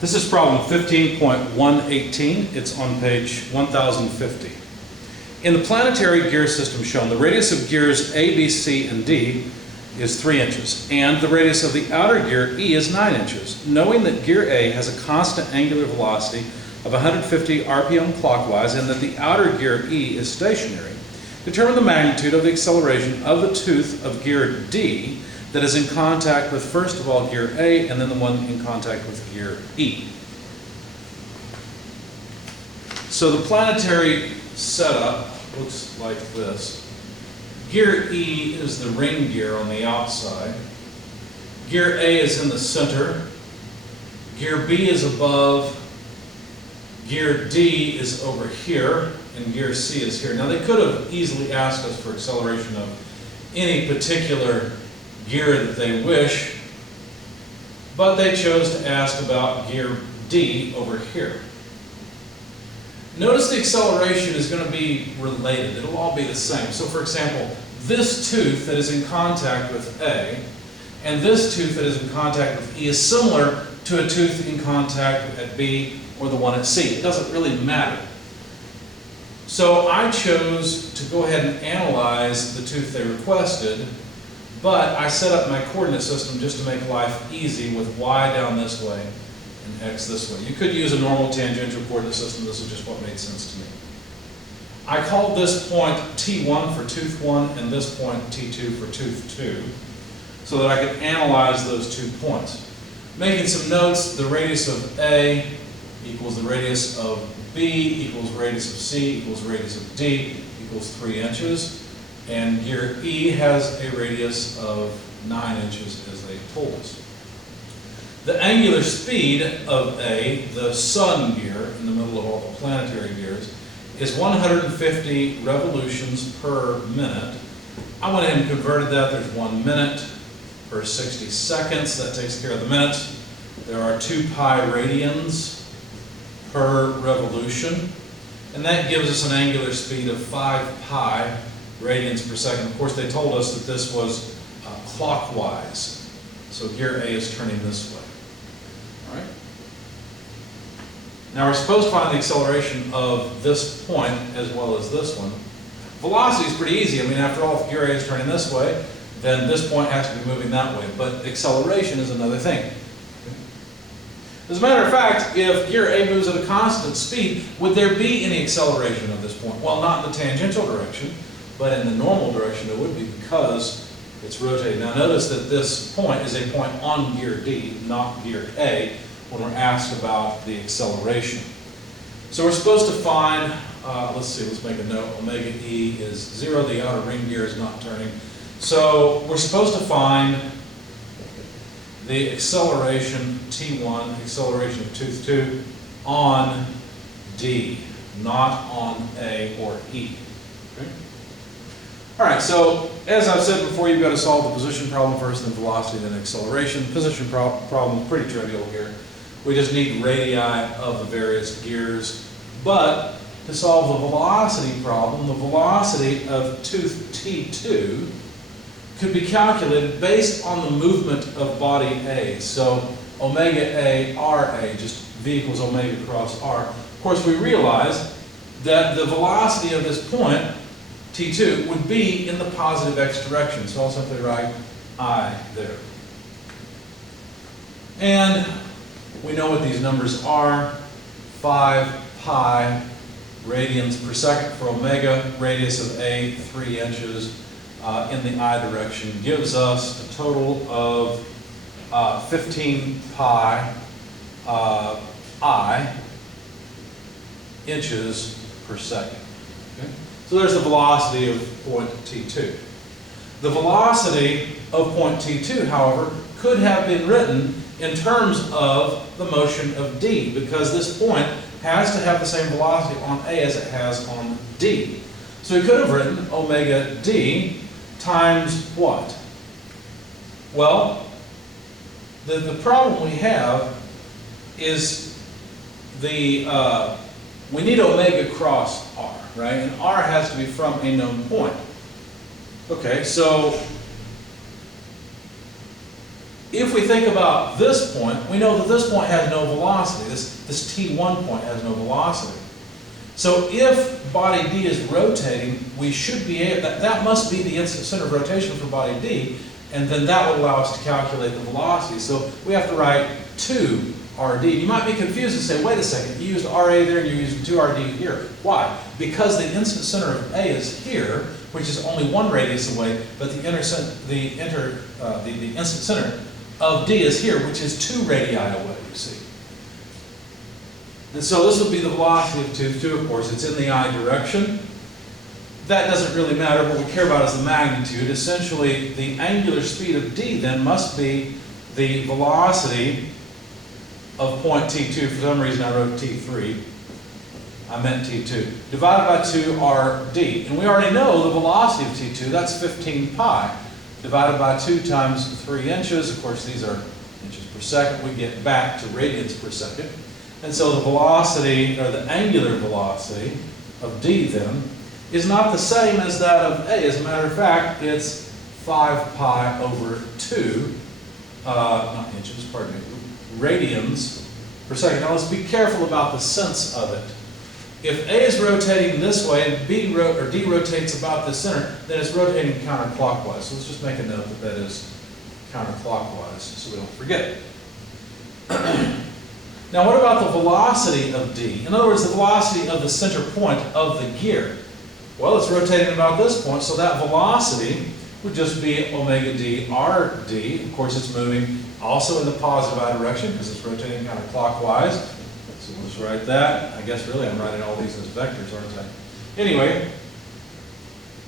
This is problem 15.118. It's on page 1050. In the planetary gear system shown, the radius of gears A, B, C, and D is 3 inches, and the radius of the outer gear E is 9 inches. Knowing that gear A has a constant angular velocity of 150 RPM clockwise and that the outer gear E is stationary, determine the magnitude of the acceleration of the tooth of gear D that is in contact with, first of all, gear A, and then the one in contact with gear E. So the planetary setup looks like this. Gear E is the ring gear on the outside. Gear A is in the center. Gear B is above. Gear D is over here, and gear C is here. Now they could have easily asked us for acceleration of any particular gear that they wish, but they chose to ask about gear D over here. Notice the acceleration is going to be related. It'll all be the same. So for example, this tooth that is in contact with A and this tooth that is in contact with E is similar to a tooth in contact at B or the one at C. It doesn't really matter. So I chose to go ahead and analyze the tooth they requested, but I set up my coordinate system just to make life easy with y down this way and x this way. You could use a normal tangential coordinate system. This is just what made sense to me. I called this point T1 for tooth 1 and this point T2 for tooth 2 so that I could analyze those 2 points. Making some notes, the radius of A equals the radius of B equals radius of C equals radius of D equals 3 inches. And gear E has a radius of 9 inches, as they told us. The angular speed of A, the sun gear in the middle of all the planetary gears, is 150 revolutions per minute. I went ahead and converted that. There's 1 minute per 60 seconds. That takes care of the minutes. There are 2 pi radians per revolution, and that gives us an angular speed of 5 pi radians per second. Of course, they told us that this was clockwise, so gear A is turning this way. All right. Now we're supposed to find the acceleration of this point as well as this one. Velocity is pretty easy. I mean, after all, if gear A is turning this way, then this point has to be moving that way. But acceleration is another thing. As a matter of fact, if gear A moves at a constant speed, would there be any acceleration of this point? Well, not in the tangential direction, but in the normal direction there would be because it's rotating. Now notice that this point is a point on gear D, not gear A, when we're asked about the acceleration. So we're supposed to find, let's make a note, omega E is 0, the outer ring gear is not turning. So we're supposed to find the acceleration T1, acceleration of tooth 2, on D, not on A or E. Okay? All right, so as I've said before, you've got to solve the position problem first, then velocity, then acceleration. Position problem is pretty trivial here. We just need radii of the various gears. But to solve the velocity problem, the velocity of tooth T2 could be calculated based on the movement of body A. So omega A, RA, just V equals omega cross R. Of course, we realize that the velocity of this point, T2, would be in the positive x direction. So I'll simply write I there. And we know what these numbers are. 5 pi radians per second for omega, radius of A, 3 inches in the I direction, gives us a total of 15 pi I inches per second. Okay? So there's the velocity of point T2. The velocity of point T2, however, could have been written in terms of the motion of D, because this point has to have the same velocity on A as it has on D. So we could have written omega D times what? Well, the problem we have is we need omega cross R, right? And R has to be from a known point. Okay, so If we think about this point, we know that this point has no velocity. This T1 point has no velocity. So if body D is rotating, we should be able, that must be the instant center of rotation for body D, and then that would allow us to calculate the velocity. So we have to write 2 RD. You might be confused and say, wait a second, you used RA there and you're using 2 RD here. Why? Because the instant center of A is here, which is only 1 radius away, but the instant center of D is here, which is 2 radii away, you see. And so this would be the velocity of tooth 2, of course. It's in the I direction. That doesn't really matter. What we care about is the magnitude. Essentially, the angular speed of D then must be the velocity of point T2. For some reason I wrote T3. I meant T2. Divided by 2RD. And we already know the velocity of T2. That's 15 pi. Divided by 2 times 3 inches. Of course, these are inches per second. We get back to radians per second. And so the velocity, or the angular velocity of D then, is not the same as that of A. As a matter of fact, it's 5 pi over 2, not inches, pardon me, radians per second. Now let's be careful about the sense of it. If A is rotating this way and D rotates about the center, then it's rotating counterclockwise. So let's just make a note that that is counterclockwise so we don't forget it. Now what about the velocity of D? In other words, the velocity of the center point of the gear. Well, it's rotating about this point, so that velocity would just be omega d RD. Of course, it's moving also in the positive I direction because it's rotating counterclockwise. So we'll just write that. I guess really I'm writing all these as vectors, aren't I? Anyway,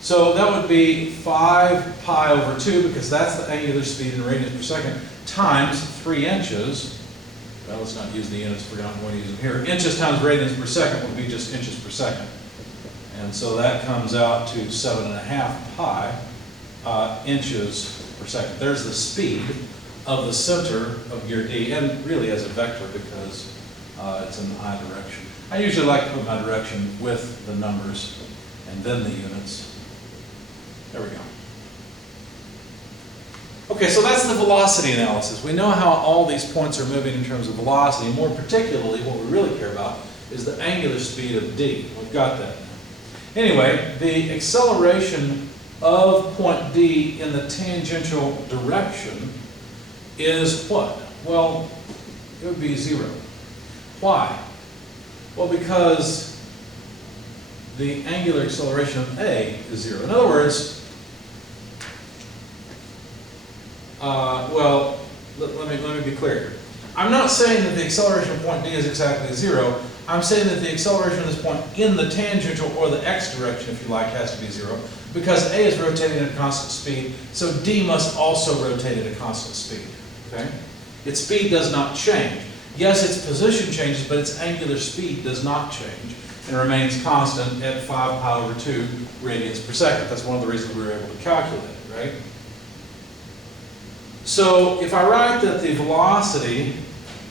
so that would be 5 pi over 2 because that's the angular speed in radians per second times 3 inches. Well, let's not use the units, we're not going to use them here. Inches times radians per second would be just inches per second. And so that comes out to 7.5 pi inches per second. There's the speed of the center of gear D, and really as a vector because it's in the I direction. I usually like to put my direction with the numbers and then the units. There we go. Okay, so that's the velocity analysis. We know how all these points are moving in terms of velocity. More particularly, what we really care about is the angular speed of D. We've got that now. Anyway, the acceleration of point D in the tangential direction is what? Well, it would be 0. Why? Well, because the angular acceleration of A is 0. In other words, well, let me be clear here. I'm not saying that the acceleration of point D is exactly 0. I'm saying that the acceleration of this point in the tangential or the x direction, if you like, has to be 0 because A is rotating at a constant speed, so D must also rotate at a constant speed. Okay? Its speed does not change. Yes, its position changes, but its angular speed does not change and remains constant at 5 pi over 2 radians per second. That's one of the reasons we were able to calculate it, right? So if I write that the velocity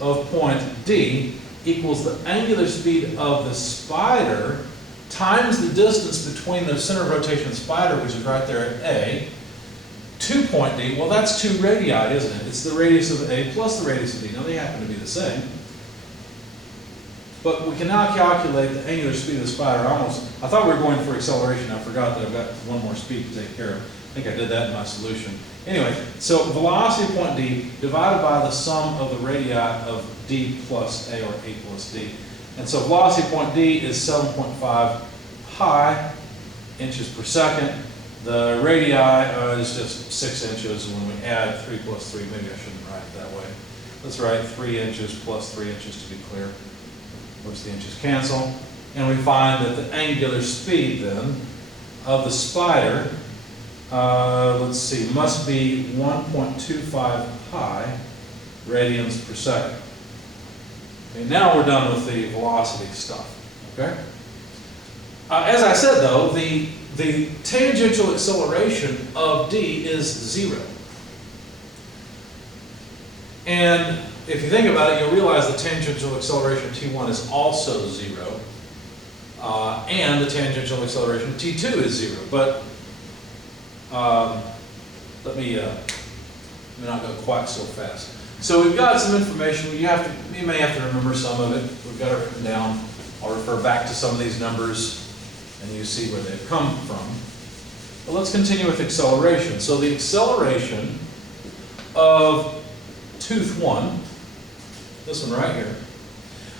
of point D equals the angular speed of the spider times the distance between the center of rotation of the spider, which is right there at A, to point D, well that's 2 radii, isn't it? It's the radius of A plus the radius of D. Now they happen to be the same. But we can now calculate the angular speed of the spider. I thought we were going for acceleration. I forgot that I've got one more speed to take care of. I think I did that in my solution. Anyway, so velocity of point D divided by the sum of the radii of D plus A, or A plus D. And so velocity of point D is 7.5 pi inches per second. The radii is just 6 inches. When we add 3 plus 3, maybe I shouldn't write it that way. Let's write 3 inches plus 3 inches to be clear. Of course, the inches cancel. And we find that the angular speed then of the spider, let's see, must be 1.25 pi radians per second. Okay, now we're done with the velocity stuff. Okay. As I said, though, the tangential acceleration of D is 0. And if you think about it, you'll realize the tangential acceleration of T1 is also 0. And the tangential acceleration of T2 is 0. But let me may not go quite so fast. So we've got some information. You may have to remember some of it. We've got it written down. I'll refer back to some of these numbers and you see where they've come from. But let's continue with acceleration. So the acceleration of tooth 1, this one right here,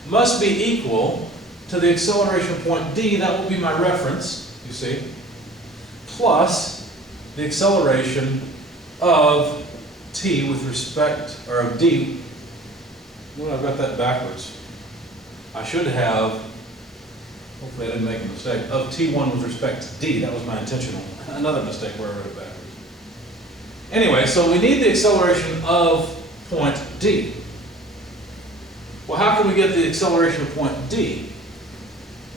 must be equal to the acceleration point D, that will be my reference, you see, plus the acceleration of T with respect, or of D. Well, I've got that backwards. I should have, hopefully I didn't make a mistake, of T1 with respect to D. That was my intentional, another mistake where I wrote it backwards. Anyway, so we need the acceleration of point D. Well, how can we get the acceleration of point D?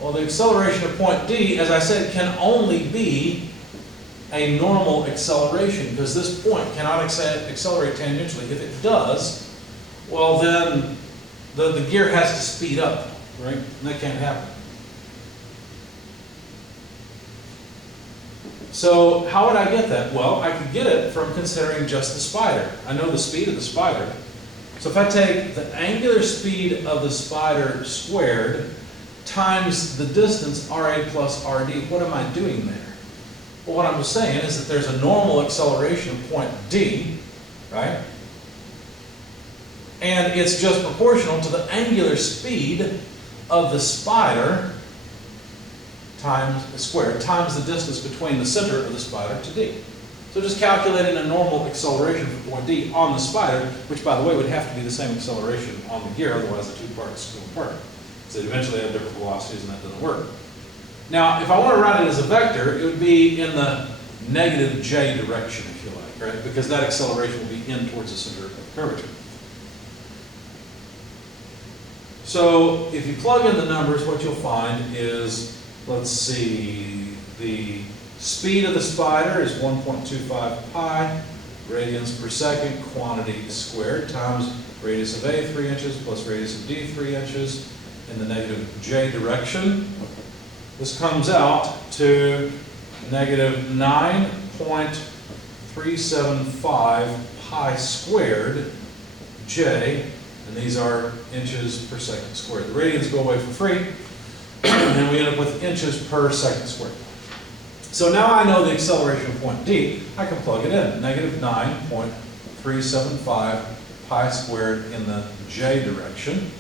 Well, the acceleration of point D, as I said, can only be a normal acceleration because this point cannot accelerate tangentially. If it does, well then the gear has to speed up, right? And that can't happen. So how would I get that? Well, I could get it from considering just the spider. I know the speed of the spider. So if I take the angular speed of the spider squared times the distance RA plus RD, what am I doing there? Well, what I'm saying is that there's a normal acceleration of point D, right? And it's just proportional to the angular speed of the spider squared times the distance between the center of the spider to D. So just calculating a normal acceleration for point D on the spider, which by the way would have to be the same acceleration on the gear, otherwise the two parts go apart. So they eventually have different velocities and that doesn't work. Now, if I want to write it as a vector, it would be in the negative j direction, if you like, right? Because that acceleration will be in towards the center of curvature. So if you plug in the numbers, what you'll find is, let's see, the speed of the spider is 1.25 pi radians per second, quantity squared, times radius of A, 3 inches, plus radius of D, 3 inches, in the negative j direction. This comes out to negative 9.375 pi squared j, and these are inches per second squared. The radians go away for free, and we end up with inches per second squared. So now I know the acceleration of point D, I can plug it in, negative 9.375 pi squared in the j direction.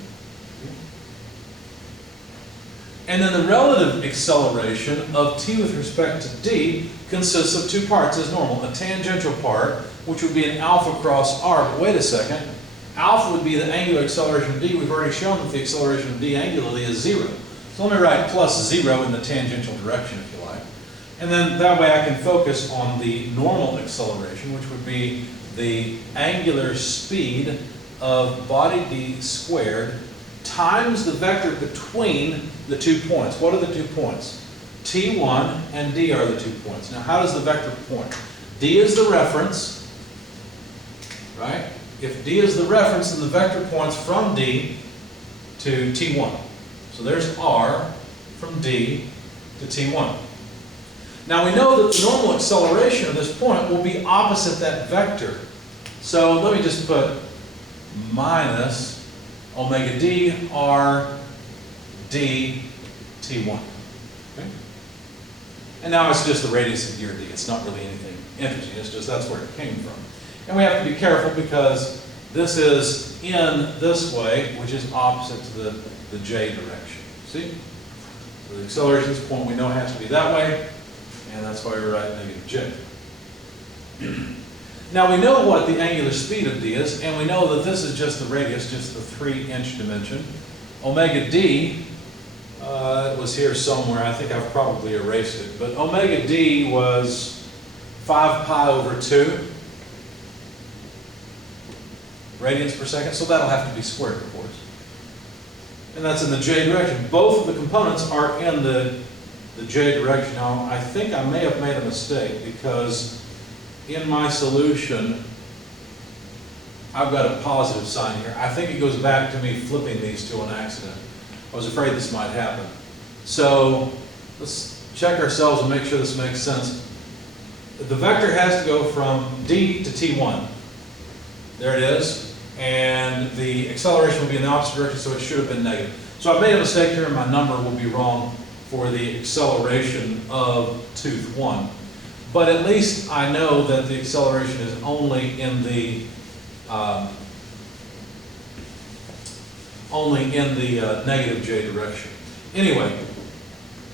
And then the relative acceleration of t with respect to d consists of two parts as normal. A tangential part, which would be an alpha cross r, but wait a second. Alpha would be the angular acceleration of d. We've already shown that the acceleration of d angularly is 0. So let me write plus 0 in the tangential direction, if you like. And then that way I can focus on the normal acceleration, which would be the angular speed of body d squared times the vector between the 2 points. What are the 2 points? T1 and D are the 2 points. Now how does the vector point? D is the reference, right? If D is the reference, then the vector points from D to T1. So there's R from D to T1. Now we know that the normal acceleration of this point will be opposite that vector. So let me just put minus omega d r d t1. Okay? And now it's just the radius of gear d. It's not really anything interesting. It's just that's where it came from. And we have to be careful because this is in this way, which is opposite to the j direction. See? So the acceleration at this point we know has to be that way, and that's why we write negative j. Now we know what the angular speed of d is, and we know that this is just the radius, just the 3-inch dimension. Omega d, it was here somewhere, I think I've probably erased it, but omega d was 5 pi over 2 radians per second, so that'll have to be squared, of course. And that's in the j direction. Both of the components are in the j direction. Now, I think I may have made a mistake because in my solution, I've got a positive sign here. I think it goes back to me flipping these two on accident. I was afraid this might happen. So let's check ourselves and make sure this makes sense. The vector has to go from D to T1. There it is. And the acceleration will be in the opposite direction, so it should have been negative. So I made a mistake here, and my number will be wrong for the acceleration of tooth 1. But at least I know that the acceleration is only in the negative j direction. Anyway,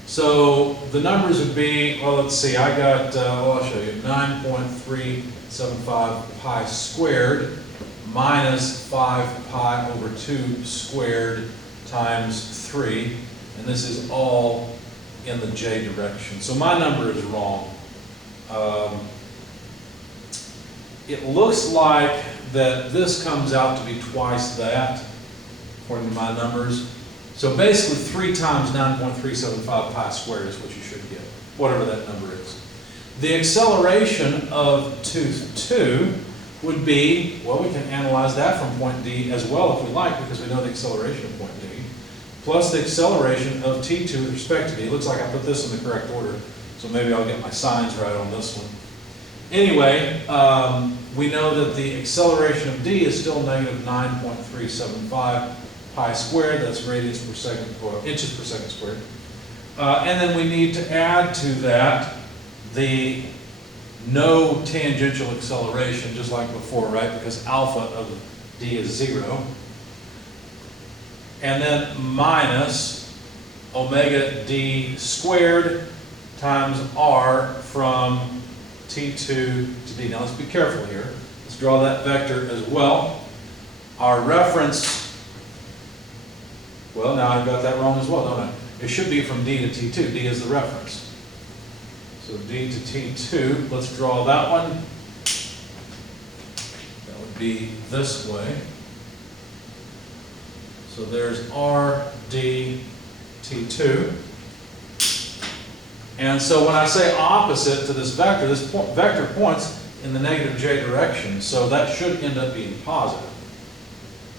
so the numbers would be, well, let's see, I got, well, I'll show you, 9.375 pi squared minus 5 pi over 2 squared times 3, and this is all in the j direction. So my number is wrong. It looks like that this comes out to be twice that, according to my numbers. So basically 3 times 9.375 pi squared is what you should get, whatever that number is. The acceleration of tooth 2 would be, well, we can analyze that from point D as well if we like, because we know the acceleration of point D, plus the acceleration of T2 with respect to D. It looks like I put this in the correct order, so maybe I'll get my signs right on this one. Anyway, we know that the acceleration of D is still negative 9.375 pi squared, that's radians per second, or inches per second squared. And then we need to add to that the no tangential acceleration, just like before, right? Because alpha of D is 0. And then minus omega D squared times R from T2 to D. Now let's be careful here. Let's draw that vector as well. Our reference, well, now I've got that wrong as well, don't I? It should be from D to T2. D is the reference. So D to T2, let's draw that one. That would be this way. So there's R, D, T2. And so when I say opposite to this vector vector points in the negative j direction, so that should end up being positive.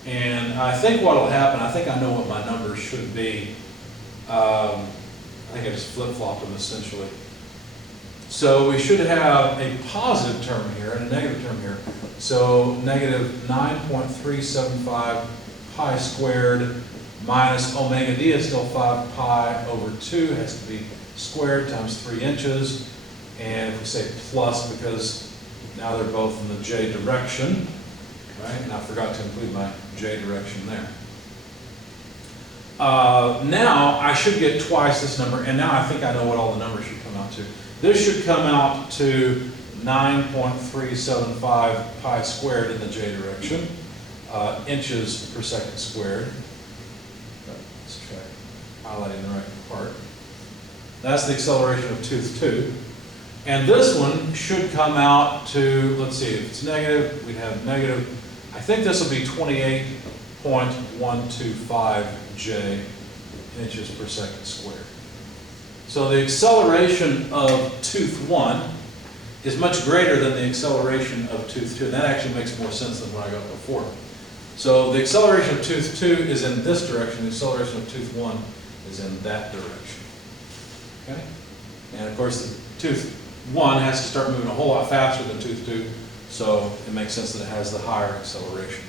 And I think what will happen, I think I know what my numbers should be. I think I just flip-flopped them essentially. So we should have a positive term here and a negative term here. So negative 9.375 pi squared minus omega D is still 5 pi over 2, has to be squared times 3 inches. And if we say plus, because now they're both in the j direction, right? And I forgot to include my j direction there. Now I should get twice this number, and now I think I know what all the numbers should come out to. This should come out to 9.375 pi squared in the j direction, inches per second squared. Let's try highlighting the right part. That's the acceleration of tooth 2. And this one should come out to, let's see, if it's negative, we'd have negative, I think this will be 28.125 j inches per second squared. So the acceleration of tooth 1 is much greater than the acceleration of tooth 2. And that actually makes more sense than what I got before. So the acceleration of tooth 2 is in this direction. The acceleration of tooth 1 is in that direction. Okay? And of course, the tooth 1 has to start moving a whole lot faster than tooth 2. So it makes sense that it has the higher acceleration.